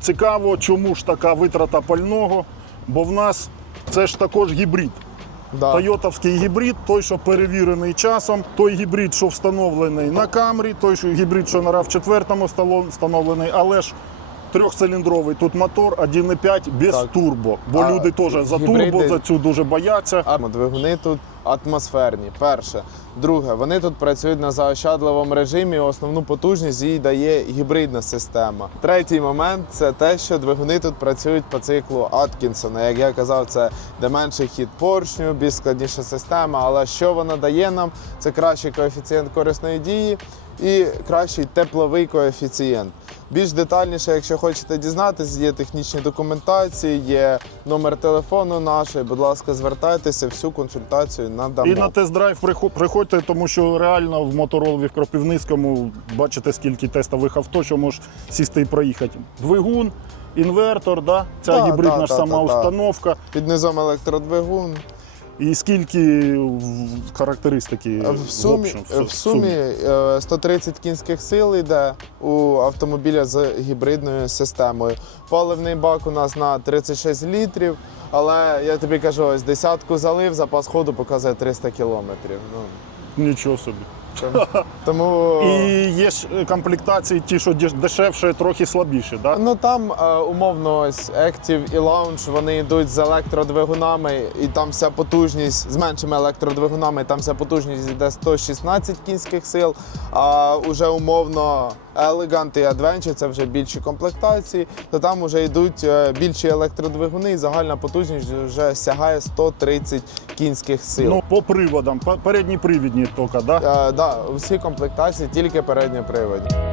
Цікаво, чому ж така витрата пального, бо в нас це ж також гібрид. Да. Тойотовський гібрид, той, що перевірений часом, той гібрид, що встановлений на Камрі, той що гібрид, що на RAV4 стало- встановлений, але ж трьохциліндровий тут мотор 1,5 без Так. турбо. Бо А люди теж за гібриди- турбо, за цю дуже бояться. А двигуни тут атмосферні. Перше. Друге, вони тут працюють на заощадливому режимі. Основну потужність їй дає гібридна система. Третій момент це те, що двигуни тут працюють по циклу Аткінсона. Як я казав, це де менший хід поршню, більш складніша система. Але що вона дає нам? Це кращий коефіцієнт корисної дії і кращий тепловий коефіцієнт. Більш детальніше, якщо хочете дізнатись, є технічні документації, є номер телефону наш. Будь ласка, звертайтеся, всю консультацію надамо. І на тест-драйв приходьте, тому що реально в Моторолові в Кропивницькому бачите, скільки тестових авто, що можеш сісти і проїхати. Двигун, інвертор, да? ця Да, гібридна да, ж да, сама да. установка. Під низом електродвигун. І скільки в- характеристики В сумі, общем, в, в сумі е, 130 кінських сил йде у автомобіля з гібридною системою. Паливний бак у нас на 36 літрів, але я тобі кажу, ось десятку залив, запас ходу показує 300 кілометрів. Ну, Нічого собі. Тому- тому І є ж комплектації, ті, що дешевше, трохи слабіші. так? Ну там е, умовно ось Active і Launch, вони йдуть з електродвигунами, і там вся потужність з меншими електродвигунами, там вся потужність йде 116 кінських сил. А уже умовно Elegant і Adventure це вже більші комплектації, то там вже йдуть е, більші електродвигуни, і загальна потужність вже сягає 130 кінських сил. Ну, по приводам, передні привідні тільки, да? Так, да, всі комплектації тільки передні передньоприводні.